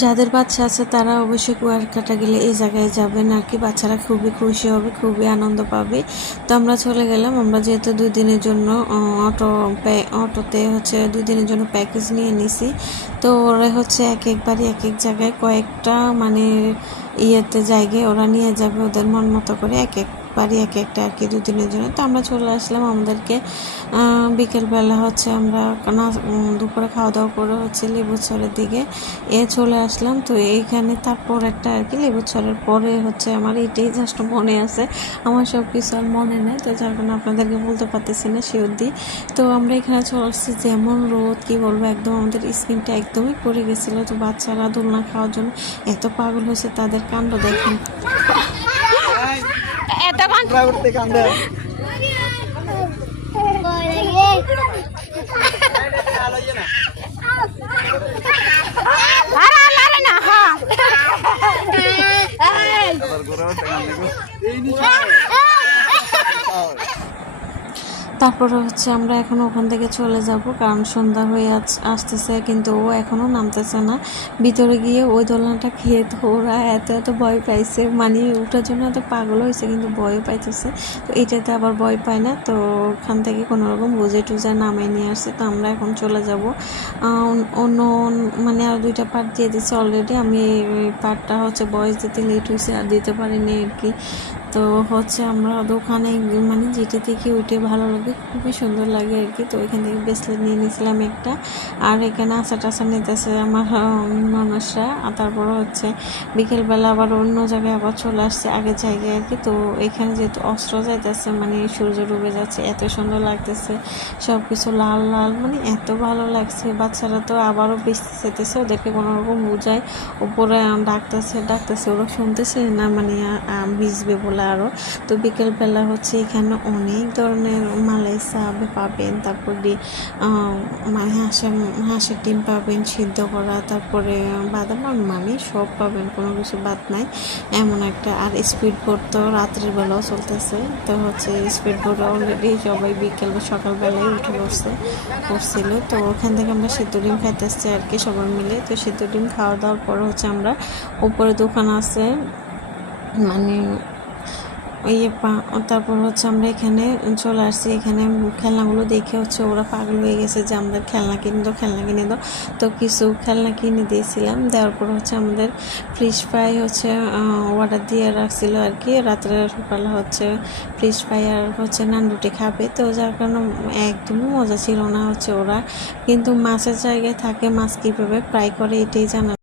যাদের বাচ্চা আছে তারা অবশ্যই কুয়াকাটা গেলে এই জায়গায় যাবেন আর কি। বাচ্চারা খুবই খুশি হবে, খুবই আনন্দ পাবে। তো আমরা চলে গেলাম। আমরা যেহেতু 2 দিনের জন্য অটোতে হচ্ছে 2 দিনের জন্য প্যাকেজ নিয়ে নিছি। তো ওরা হচ্ছে একবারই এক এক জায়গায় কয়েকটা মানে জায়গায় ওরা নিয়ে যাবে ওদের মন মতো করে, বাড়ি এক একটা আর কি 2 দিনের জন্য। তো আমরা চলে আসলাম। আমাদেরকে বিকেলবেলা হচ্ছে আমরা দুপুরে খাওয়া দাওয়া করে হচ্ছে লেবুচরের দিকে চলে আসলাম। তো এইখানে তারপর একটা আর কি লেবুচরের পরে হচ্ছে আমার এটাই জাস্ট মনে আছে, আমার সব কিছু আর মনে নেই, তো যার কারণে আপনাদেরকে বলতে পারতেছি না সে অবধি। তো আমরা এখানে চলে আসছি, যেমন রোদ কি বলবো, একদম আমাদের স্কিনটা একদমই পড়ে গেছিলো। তো বাচ্চারা দোলনা খাওয়ার জন্য এত পাগল হয়েছে, তাদের কাণ্ড দেখেন। তারপরে হচ্ছে আমরা এখন ওখান থেকে চলে যাব, কারণ সন্ধ্যা হয়ে আসতেছে, কিন্তু ও এখনও নামতেছে না। ভিতরে গিয়ে ওই দোলনাটা খেয়ে তো ওরা এত ভয় পাইছে, মানে ওঠার জন্য এত পাগল হয়েছে, কিন্তু ভয়ও পাইতেছে। তো এটাতে আবার ভয় পায় না। তো ওখান থেকে কোনো রকম বুঝে টুজে নামাই নিয়ে আসছে। তো আমরা এখন চলে যাব অন্য, মানে আর 2টা পার্ট দিয়ে দিচ্ছে অলরেডি। আমি এই পার্টটা হচ্ছে বয়স দিতে লেট হয়েছে আর দিতে পারিনি আর কি। তো হচ্ছে আমরা দোকানে মানে যেটা থেকে ওইটাই ভালো লাগে, খুবই সুন্দর লাগে আর কি। তো এখান থেকে ব্রেসলেট নিয়ে নিয়েছিলাম একটা, আর এখানে আচার টাচার নিতেছে আমার মানুষরা। আর তারপর হচ্ছে বিকেলবেলা আবার অন্য জায়গায় আবার চলে আসছে আগের জায়গায় আর কি। তো এখানে যেহেতু অস্ত্র যাইতেছে, মানে সূর্য ডুবে যাচ্ছে, এত সুন্দর লাগতেছে, সব কিছু লাল লাল, মানে এত ভালো লাগছে। বাচ্চারা তো আবারও বেশি যেতেছে, ওদেরকে কোনো রকম বোঝায়, উপরে ডাকতেছে, ওরা শুনতেছে না, মানে ভিজবে বলে আরও। তো বিকেলবেলা হচ্ছে এখানে অনেক ধরনের মালাই সাব পাবেন, তারপর হাঁসের ডিম পাবেন সিদ্ধ করা, তারপরে বাদাম মানে সব পাবেন, কোনো কিছু বাদ নাই এমন একটা। আর স্পিড বোট তো রাত্রের বেলাও চলতেছে। তো হচ্ছে স্পিড বোটে অলরেডি সবাই বিকেল বা সকালবেলায় উঠে পড়ছিল। তো ওখান থেকে আমরা সিদ্ধ ডিম খাইতে আসছি আর কি সবাই মিলে। তো সিদ্ধ ডিম খাওয়া দাওয়ার পরে হচ্ছে আমরা উপরে দোকান আছে, মানে তারপর হচ্ছে আমরা এখানে চলে আসছি। এখানে খেলনাগুলো দেখে হচ্ছে ওরা পাগল হয়ে গেছে যে আমাদের খেলনা কিনে দাও। তো কিছু খেলনা কিনে দিয়েছিলাম, দেওয়ার পর হচ্ছে আমাদের ফিশ ফ্রাই হচ্ছে অর্ডার দিয়ে রাখছিল আর কি। রাত্রেবেলা হচ্ছে ফিশ ফ্রাই আর হচ্ছে নান রুটি খাবে। তো যার কারণে একদমই মজা ছিল না হচ্ছে ওরা, কিন্তু মাছের জায়গায় থাকে, মাছ কীভাবে ফ্রাই করে এটাই জানা।